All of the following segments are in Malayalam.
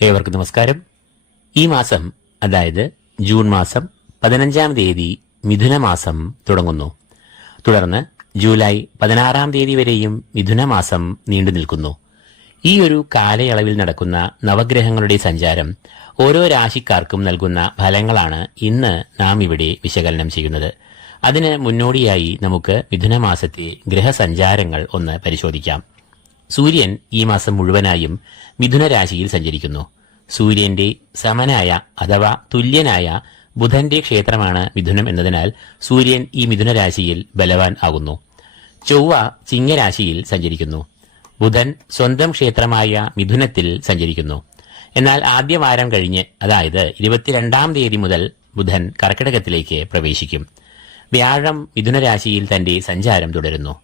ഏവർക്കും നമസ്കാരം. ഈ മാസം, അതായത് ജൂൺ മാസം 15-ാം തീയതി മിഥുനമാസം തുടങ്ങുന്നു. തുടർന്ന് ജൂലൈ 16-ാം തീയതി വരെയും മിഥുനമാസം നീണ്ടു നിൽക്കുന്നു. ഈ ഒരു കാലയളവിൽ നടക്കുന്ന നവഗ്രഹങ്ങളുടെ സഞ്ചാരം ഓരോ രാശിക്കാർക്കും നൽകുന്ന ഫലങ്ങളാണ് ഇന്ന് നാം ഇവിടെ വിശകലനം ചെയ്യുന്നത്. അതിന് മുന്നോടിയായി നമുക്ക് മിഥുനമാസത്തെ ഗ്രഹസഞ്ചാരങ്ങൾ ഒന്ന് പരിശോധിക്കാം. സൂര്യൻ ഈ മാസം മുഴുവനായും മിഥുന രാശിയിൽ സഞ്ചരിക്കുന്നു. സൂര്യന്റെ സമനായ അഥവാ തുല്യനായ ബുധന്റെ ക്ഷേത്രമാണ് മിഥുനം എന്നതിനാൽ സൂര്യൻ ഈ മിഥുന രാശിയിൽ ബലവാൻ ആകുന്നു. ചൊവ്വ ചിങ്ങരാശിയിൽ സഞ്ചരിക്കുന്നു. ബുധൻ സ്വന്തം ക്ഷേത്രമായ മിഥുനത്തിൽ സഞ്ചരിക്കുന്നു. എന്നാൽ ആദ്യ വാരം കഴിഞ്ഞ്, അതായത് 22-ാം തീയതി മുതൽ ബുധൻ കർക്കിടകത്തിലേക്ക് പ്രവേശിക്കും. വ്യാഴം മിഥുന രാശിയിൽ തന്റെ സഞ്ചാരം തുടരുന്നു.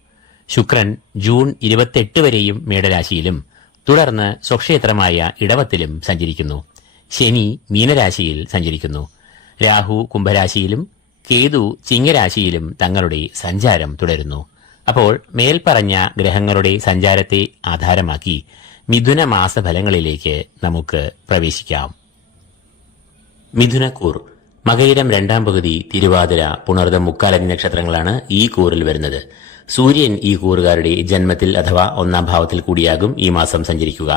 ശുക്രൻ ജൂൺ 28 വരെയും മേടരാശിയിലും തുടർന്ന് സ്വക്ഷേത്രമായ ഇടവത്തിലും സഞ്ചരിക്കുന്നു. ശനി മീനരാശിയിൽ സഞ്ചരിക്കുന്നു. രാഹു കുംഭരാശിയിലും കേതു ചിങ്ങരാശിയിലും തങ്ങളുടെ സഞ്ചാരം തുടരുന്നു. അപ്പോൾ മേൽപ്പറഞ്ഞ ഗ്രഹങ്ങളുടെ സഞ്ചാരത്തെ ആധാരമാക്കി മിഥുന മാസഫലങ്ങളിലേക്ക് നമുക്ക് പ്രവേശിക്കാം. മിഥുനക്കൂർ മകയിരം 2-ാം പകുതി, തിരുവാതിര, പുണർദം, മുക്കാലഞ്ഞി നക്ഷത്രങ്ങളാണ് ഈ കൂറിൽ വരുന്നത്. സൂര്യൻ ഈ കൂറുകാരുടെ ജന്മത്തിൽ അഥവാ 1-ാം ഭാവത്തിൽ കൂടിയാകും ഈ മാസം സഞ്ചരിക്കുക.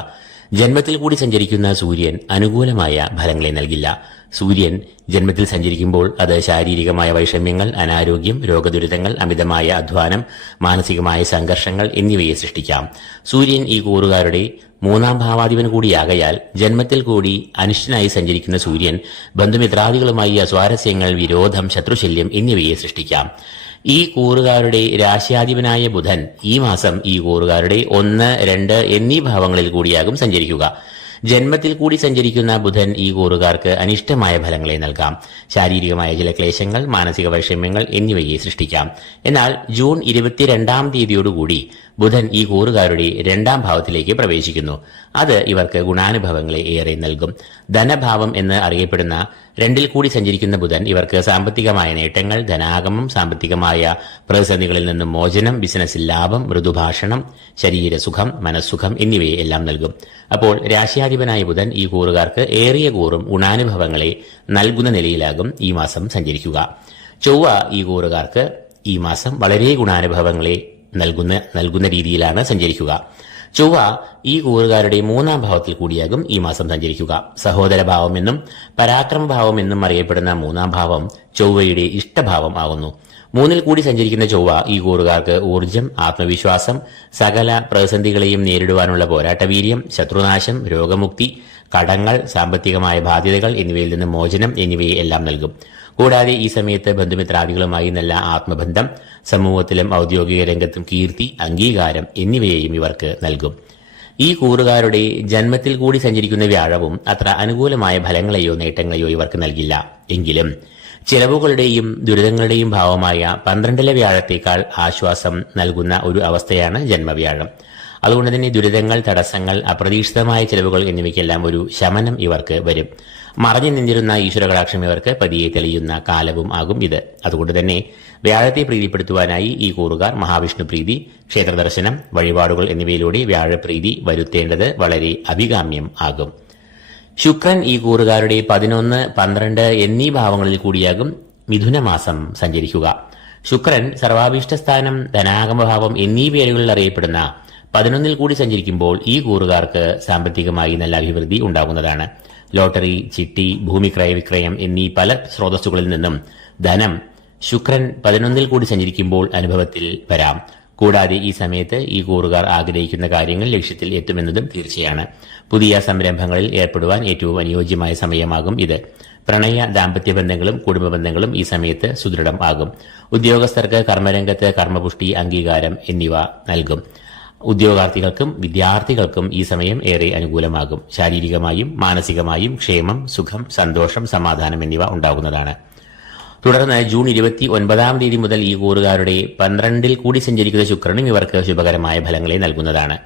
ജന്മത്തിൽ കൂടി സഞ്ചരിക്കുന്ന സൂര്യൻ അനുകൂലമായ ഫലങ്ങളെ നൽകില്ല. സൂര്യൻ ജന്മത്തിൽ സഞ്ചരിക്കുമ്പോൾ അത് ശാരീരികമായ വൈഷമ്യങ്ങൾ, അനാരോഗ്യം, രോഗദുരിതങ്ങൾ, അമിതമായ അധ്വാനം, മാനസികമായ സംഘർഷങ്ങൾ എന്നിവയെ സൃഷ്ടിക്കാം. സൂര്യൻ ഈ കൂറുകാരുടെ 3-ാം ഭാവാധിപൻ കൂടിയാകയാൽ ജന്മത്തിൽ കൂടി അനിഷ്ടനായി സഞ്ചരിക്കുന്ന സൂര്യൻ ബന്ധുമിത്രാദികളുമായി അസ്വാരസ്യങ്ങൾ, വിരോധം, ശത്രുശല്യം എന്നിവയെ സൃഷ്ടിക്കാം. ഈ കൂറുകാരുടെ രാശ്യാധിപനായ ബുധൻ ഈ മാസം ഈ കൂറുകാരുടെ 1, 2 എന്നീ ഭാവങ്ങളിൽ കൂടിയാകും സഞ്ചരിക്കുക. ജന്മത്തിൽ കൂടി സഞ്ചരിക്കുന്ന ബുധൻ ഈ കൂറുകാർക്ക് അനിഷ്ടമായ ഫലങ്ങളെ നൽകാം. ശാരീരികമായ ചില ക്ലേശങ്ങൾ, മാനസിക വൈഷമ്യങ്ങൾ എന്നിവയെ സൃഷ്ടിക്കാം. എന്നാൽ ജൂൺ 22-ാം തീയതിയോടുകൂടി ബുധൻ ഈ കൂറുകാരുടെ 2-ാം ഭാവത്തിലേക്ക് പ്രവേശിക്കുന്നു. അത് ഇവർക്ക് ഗുണാനുഭവങ്ങളെ ഏറെ നൽകും. ധനഭാവം എന്ന് അറിയപ്പെടുന്ന 2-ൽ കൂടി സഞ്ചരിക്കുന്ന ബുധൻ ഇവർക്ക് സാമ്പത്തികമായ നേട്ടങ്ങൾ, ധനാഗമം, സാമ്പത്തികമായ പ്രതിസന്ധികളിൽ നിന്നും മോചനം, ബിസിനസ്സിൽ ലാഭം, മൃദുഭാഷണം, ശരീരസുഖം, മനസ്സുഖം എന്നിവയെ എല്ലാം നൽകും. അപ്പോൾ രാശ്യാധിപനായ ബുധൻ ഈ കൂറുകാർക്ക് ഏറിയ കൂറും ഗുണാനുഭവങ്ങളെ നൽകുന്ന നിലയിലാകും ഈ മാസം സഞ്ചരിക്കുക. ചൊവ്വ ഈ കൂറുകാർക്ക് ഈ മാസം വളരെ ഗുണാനുഭവങ്ങളെ നൽകുന്ന രീതിയിലാണ് സഞ്ചരിക്കുക. ചൊവ്വ ഈ കൂറുകാരുടെ 3-ാം ഭാവത്തിൽ കൂടിയാകും ഈ മാസം സഞ്ചരിക്കുക. സഹോദരഭാവം എന്നും പരാക്രമഭാവം എന്നും അറിയപ്പെടുന്ന 3-ാം ഭാവം ചൊവ്വയുടെ ഇഷ്ടഭാവം ആകുന്നു. 3-ൽ കൂടി സഞ്ചരിക്കുന്ന ചൊവ്വ ഈ കൂറുകാർക്ക് ഊർജം, ആത്മവിശ്വാസം, സകല പ്രതിസന്ധികളെയും നേരിടുവാനുള്ള പോരാട്ടവീര്യം, ശത്രുനാശം, രോഗമുക്തി, കടങ്ങൾ, സാമ്പത്തികമായ ബാധ്യതകൾ എന്നിവയിൽ നിന്ന് മോചനം എന്നിവയെ എല്ലാം നൽകും. കൂടാതെ ഈ സമയത്ത് ബന്ധുമിത്രാദികളുമായി നല്ല ആത്മബന്ധം, സമൂഹത്തിലും ഔദ്യോഗിക രംഗത്തും കീർത്തി, അംഗീകാരം എന്നിവയെയും ഇവർക്ക് നൽകും. ഈ കൂറുകാരുടെ ജന്മത്തിൽ കൂടി സഞ്ചരിക്കുന്ന വ്യാഴവും അത്ര അനുകൂലമായ ഫലങ്ങളെയോ നേട്ടങ്ങളെയോ ഇവർക്ക് നൽകില്ല. എങ്കിലും ചിലവുകളുടെയും ദുരിതങ്ങളുടെയും ഭാവമായ 12-ലെ വ്യാഴത്തേക്കാൾ ആശ്വാസം നൽകുന്ന ഒരു അവസ്ഥയാണ് ജന്മവ്യാഴം. അതുകൊണ്ട് തന്നെ ദുരിതങ്ങൾ, തടസ്സങ്ങൾ, അപ്രതീക്ഷിതമായ ചിലവുകൾ എന്നിവയ്ക്കെല്ലാം ഒരു ശമനം ഇവർക്ക് വരും. മറഞ്ഞു നിന്നിരുന്ന ഈശ്വരകടാക്ഷം ഇവർക്ക് പതിയെ തെളിയുന്ന കാലവും ആകും ഇത്. അതുകൊണ്ട് തന്നെ വ്യാഴത്തെ പ്രീതിപ്പെടുത്തുവാനായി ഈ കൂറുകാർ മഹാവിഷ്ണു പ്രീതി, ക്ഷേത്രദർശനം, വഴിപാടുകൾ എന്നിവയിലൂടെ വ്യാഴപ്രീതി വരുത്തേണ്ടത് വളരെ അഭികാമ്യം ആകും. ശുക്രൻ ഈ കൂറുകാരുടെ 11, 12 എന്നീ ഭാവങ്ങളിൽ കൂടിയാകും മിഥുനമാസം സഞ്ചരിക്കുക. ശുക്രൻ സർവാഭീഷ്ടസ്ഥാനം, ധനാഗമഭാവം എന്നീ പേരുകളിൽ അറിയപ്പെടുന്ന 11-ൽ കൂടി സഞ്ചരിക്കുമ്പോൾ ഈ കൂറുകാർക്ക് സാമ്പത്തികമായി നല്ല അഭിവൃദ്ധി ഉണ്ടാകുന്നതാണ്. ലോട്ടറി, ചിട്ടി, ഭൂമി ക്രയവിക്രയം എന്നീ പല സ്രോതസ്സുകളിൽ നിന്നും ധനം ശുക്രൻ 11-ൽ കൂടി സഞ്ചരിക്കുമ്പോൾ അനുഭവത്തിൽ വരാം. കൂടാതെ ഈ സമയത്ത് ഈ കൂറുകാർ ആഗ്രഹിക്കുന്ന കാര്യങ്ങൾ ലക്ഷ്യത്തിൽ എത്തുമെന്നതും തീർച്ചയാണ്. പുതിയ സംരംഭങ്ങളിൽ ഏർപ്പെടുവാൻ ഏറ്റവും അനുയോജ്യമായ സമയമാകും ഇത്. പ്രണയ, ദാമ്പത്യ ബന്ധങ്ങളും കുടുംബ ബന്ധങ്ങളും ഈ സമയത്ത് സുദൃഢം ആകും. ഉദ്യോഗസ്ഥർക്ക് കർമ്മരംഗത്ത് കർമ്മപുഷ്ടി, അംഗീകാരം എന്നിവ നൽകും. ഉദ്യോഗാർത്ഥികൾക്കും വിദ്യാർത്ഥികൾക്കും ഈ സമയം ഏറെ അനുകൂലമാകും. ശാരീരികമായും മാനസികമായും ക്ഷേമം, സുഖം, സന്തോഷം, സമാധാനം എന്നിവ ഉണ്ടാകുന്നതാണ്. തുടർന്ന് ജൂൺ 29-ാം തീയതി മുതൽ ഈ കൂറുകാരുടെ 12-ൽ കൂടി സഞ്ചരിക്കുന്ന ശുക്രനും ഇവർക്ക് ശുഭകരമായ ഫലങ്ങളെ നൽകുന്നതാണ്.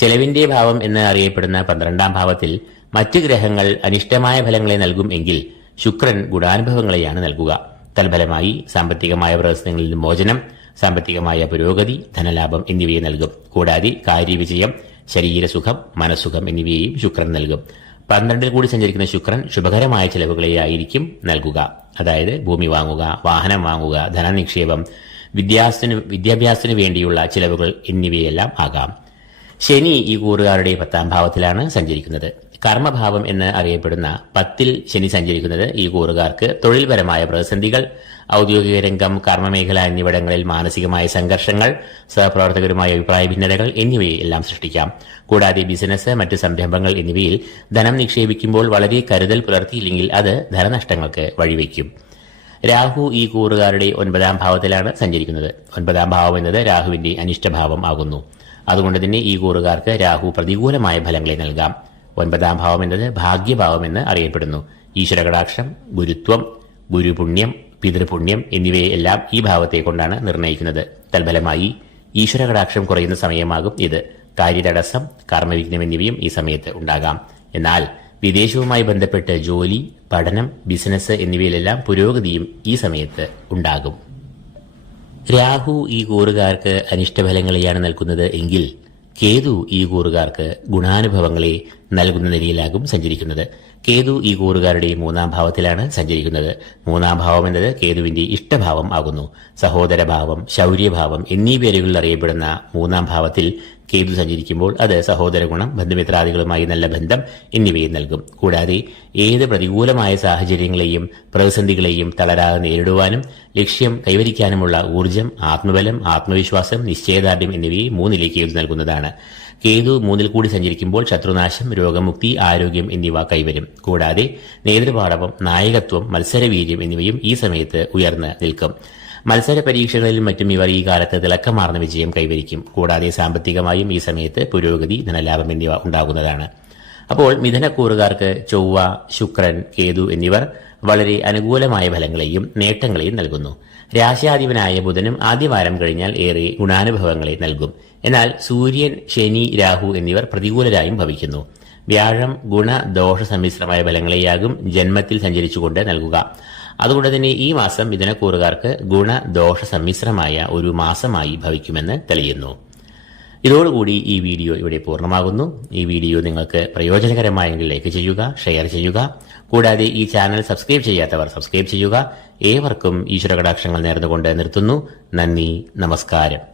ചെലവിന്റെ ഭാവം എന്ന് അറിയപ്പെടുന്ന 12-ാം ഭാവത്തിൽ മറ്റ് ഗ്രഹങ്ങൾ അനിഷ്ടമായ ഫലങ്ങളെ നൽകും എങ്കിൽ ശുക്രൻ ഗുണാനുഭവങ്ങളെയാണ് നൽകുക. തൽഫലമായി സാമ്പത്തികമായ പ്രശ്നങ്ങളിൽ നിന്ന് മോചനം, സാമ്പത്തികമായ പുരോഗതി, ധനലാഭം എന്നിവയെ നൽകും. കൂടാതെ കാര്യവിജയം, ശരീരസുഖം, മനസ്സുഖം എന്നിവയെയും ശുക്രൻ നൽകും. 12 കൂടി സഞ്ചരിക്കുന്ന ശുക്രൻ ശുഭകരമായ ചിലവുകളെയായിരിക്കും നൽകുക. അതായത് ഭൂമി വാങ്ങുക, വാഹനം വാങ്ങുക, ധനനിക്ഷേപം, വിദ്യാഭ്യാസത്തിനു വേണ്ടിയുള്ള ചിലവുകൾ എന്നിവയെല്ലാം ആകാം. ശനി ഈ കൂറുകാരുടെ 10ാം ഭാവത്തിലാണ് സഞ്ചരിക്കുന്നത്. കർമ്മഭാവം എന്ന് അറിയപ്പെടുന്ന 10ൽ ശനി സഞ്ചരിക്കുന്നത് ഈ കൂറുകാർക്ക് തൊഴിൽപരമായ പ്രതിസന്ധികൾ, ഔദ്യോഗിക രംഗം, കർമ്മമേഖല എന്നിവിടങ്ങളിൽ മാനസികമായ സംഘർഷങ്ങൾ, സഹപ്രവർത്തകരുമായ അഭിപ്രായ ഭിന്നതകൾ എന്നിവയെല്ലാം സൃഷ്ടിക്കാം. കൂടാതെ ബിസിനസ്, മറ്റു സംരംഭങ്ങൾ എന്നിവയിൽ ധനം നിക്ഷേപിക്കുമ്പോൾ വളരെ കരുതൽ പുലർത്തിയില്ലെങ്കിൽ അത് ധനനഷ്ടങ്ങൾക്ക് വഴിവെക്കും. രാഹു ഈ കൂറുകാരുടെ 9ാം ഭാവത്തിലാണ് സഞ്ചരിക്കുന്നത്. 9ാം ഭാവം എന്നത് രാഹുവിന്റെ അനിഷ്ടഭാവം ആകുന്നു. അതുകൊണ്ട് തന്നെ ഈ കൂറുകാർക്ക് രാഹു പ്രതികൂലമായ ഫലങ്ങളെ നൽകാം. 9ാം ഭാവം എന്നത് ഭാഗ്യഭാവം എന്ന് അറിയപ്പെടുന്നു. ഈശ്വരകടാക്ഷം, ഗുരുത്വം, ഗുരുപുണ്യം, പിതൃപുണ്യം എന്നിവയെല്ലാം ഈ ഭാവത്തെ കൊണ്ടാണ് നിർണ്ണയിക്കുന്നത്. തൽഫലമായി ഈശ്വരകടാക്ഷം കുറയുന്ന സമയമാകും ഇത്. കാര്യതടസ്സം, കർമ്മവിഘ്നം എന്നിവയും ഈ സമയത്ത് ഉണ്ടാകാം. എന്നാൽ വിദേശവുമായി ബന്ധപ്പെട്ട് ജോലി, പഠനം, ബിസിനസ് എന്നിവയിലെല്ലാം പുരോഗതിയും ഈ സമയത്ത് ഉണ്ടാകും. രാഹു ഈ കൂറുകാർക്ക് അനിഷ്ടഫലങ്ങളെയാണ് നൽകുന്നത് എങ്കിൽ കേതു ഈ കൂറുകാർക്ക് ഗുണാനുഭവങ്ങളെ നൽകുന്ന നിലയിലാകും സഞ്ചരിക്കുന്നത്. കേതു ഈ കൂറുകാരുടെ 3ാം ഭാവത്തിലാണ് സഞ്ചരിക്കുന്നത്. 3ാം ഭാവം എന്നത് കേതുവിന്റെ ഇഷ്ടഭാവം ആകുന്നു. സഹോദരഭാവം, ശൗര്യഭാവം എന്നീ പേരുകളിൽ അറിയപ്പെടുന്ന 3ാം ഭാവത്തിൽ കേതു സഞ്ചരിക്കുമ്പോൾ അത് സഹോദര ഗുണം, ബന്ധുമിത്രാദികളുമായി നല്ല ബന്ധം എന്നിവയെ നൽകും. കൂടാതെ ഏത് പ്രതികൂലമായ സാഹചര്യങ്ങളെയും പ്രതിസന്ധികളെയും തളരാതെ നേരിടുവാനും ലക്ഷ്യം കൈവരിക്കാനുമുള്ള ഊർജ്ജം, ആത്മബലം, ആത്മവിശ്വാസം, നിശ്ചയദാർഢ്യം എന്നിവയെ 3ലെ കേതു നൽകുന്നതാണ്. കേതു 3ൽ കൂടി സഞ്ചരിക്കുമ്പോൾ ശത്രുനാശം, രോഗമുക്തി, ആരോഗ്യം എന്നിവ കൈവരും. കൂടാതെ നേതൃപാടവം, നായകത്വം, മത്സരവീര്യം എന്നിവയും ഈ സമയത്ത് ഉയർന്ന് നിൽക്കും. മത്സര പരീക്ഷകളിലും മറ്റും ഇവർ ഈ കാലത്ത് തിളക്കമാർന്ന വിജയം കൈവരിക്കും. കൂടാതെ സാമ്പത്തികമായും ഈ സമയത്ത് പുരോഗതി, ധനലാഭം എന്നിവ ഉണ്ടാകുന്നതാണ്. അപ്പോൾ മിഥുനക്കൂറുകാർക്ക് ചൊവ്വ, ശുക്രൻ, കേതു എന്നിവർ വളരെ അനുകൂലമായ ഫലങ്ങളെയും നേട്ടങ്ങളെയും നൽകുന്നു. രാശ്യാധിപനായ ബുധനും ആദ്യവാരം കഴിഞ്ഞാൽ ഏറെ ഗുണാനുഭവങ്ങളെ നൽകും. എന്നാൽ സൂര്യൻ, ശനി, രാഹു എന്നിവർ പ്രതികൂലരായും ഭവിക്കുന്നു. വ്യാഴം ഗുണദോഷ സമ്മിശ്രമായ ഫലങ്ങളെയാകും ജന്മത്തിൽ സഞ്ചരിച്ചുകൊണ്ട് നൽകുക. അതുകൊണ്ട് തന്നെ ഈ മാസം മിഥുനക്കൂറുകാർക്ക് ഗുണദോഷ സമ്മിശ്രമായ ഒരു മാസമായി ഭവിക്കുമെന്ന് തെളിയുന്നു. ഇതോടുകൂടി ഈ വീഡിയോ ഇവിടെ പൂർണ്ണമാകുന്നു. ഈ വീഡിയോ നിങ്ങൾക്ക് പ്രയോജനകരമായെങ്കിൽ ലൈക്ക് ചെയ്യുക, ഷെയർ ചെയ്യുക. കൂടാതെ ഈ ചാനൽ സബ്സ്ക്രൈബ് ചെയ്യാത്തവർ സബ്സ്ക്രൈബ് ചെയ്യുക. ഏവർക്കും ഈശ്വരകടാക്ഷങ്ങൾ നേർന്നുകൊണ്ട് നിർത്തുന്നു. നന്ദി, നമസ്കാരം.